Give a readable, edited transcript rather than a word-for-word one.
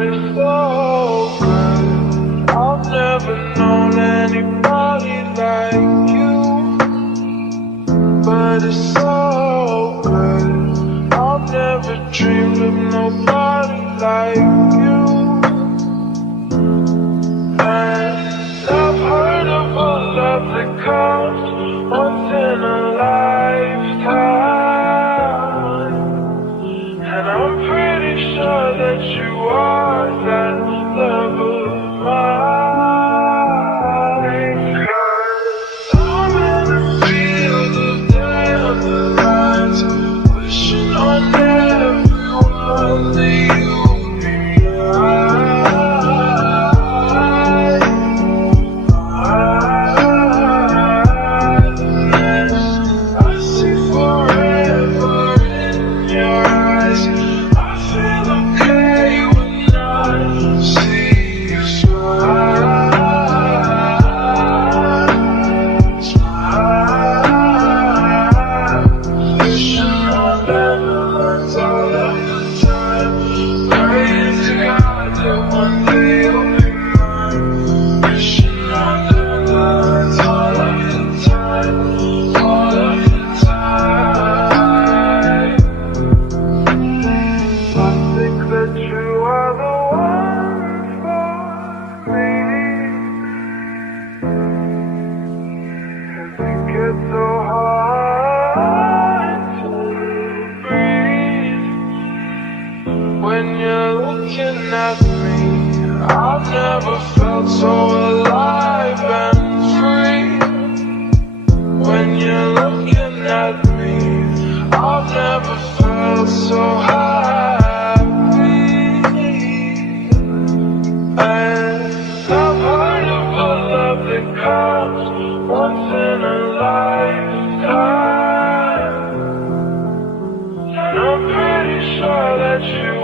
it's so good. I've never known anybody like you, but it's so good. I've never dreamed of nobody like you. And I've heard of a love that comes once in a lifetime, and I'm pretty sure that you are that love of mine. 'Cause I'm in a field of dandelions, wishing on everyone that you'd be mine. I see forever in your eyes. I feel okay when I see you smile. Wishing on dandelions all of the time, praying to God that one day you'll be mine. Wishing on dandelions all of the time, all of the time. I think that you are the one for me. And it gets so hard to breathe when you're looking at me. I've never felt so alive and free. When you're looking at me, I've never felt so happy. And I've heard of a love that comes once in a lifetime, and I'm pretty sure that you